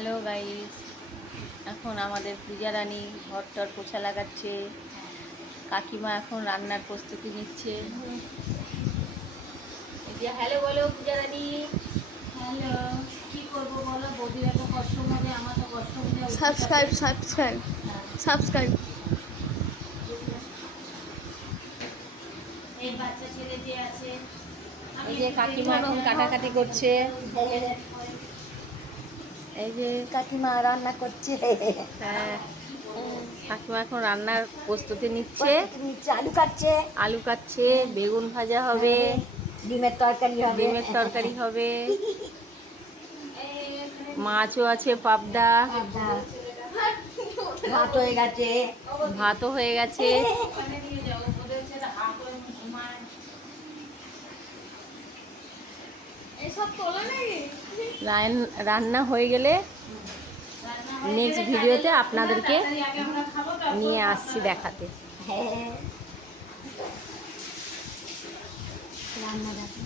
Hello guys, এখন আমাদের পূজা রানী ঘরটর পোছা লাগাচ্ছে। কাকিমা এখন রান্নার প্রস্তুতি নিচ্ছে। হ্যালো বলো পূজা রানী। হ্যালো, কি করবো বলো? বৌদির এত কষ্ট হবে, আমার তো কষ্ট হবে। Subscribe subscribe subscribe. এই বাচ্চা ছেলে যে আছে, এই যে কাকিমা এখন কাটাকাটি করছে। এই যে কাকিমা রান্না করছে। হ্যাঁ, কাকিমা এখন রান্নার প্রস্তুতি নিচ্ছে। আলু কাটছে, আলু কাটছে, বেগুন ভাজা হবে, ডিমের তরকারি হবে। ডিমের তরকারি হবে, মাছও আছে, পাবদা, ভাত হয়ে গেছে। ভাতও হয়ে গেছে। রান্না হয়ে গেলে নেক্সট ভিডিওতে আপনাদেরকে নিয়ে আসছি দেখাতে। হ্যাঁ, রান্না দেখো।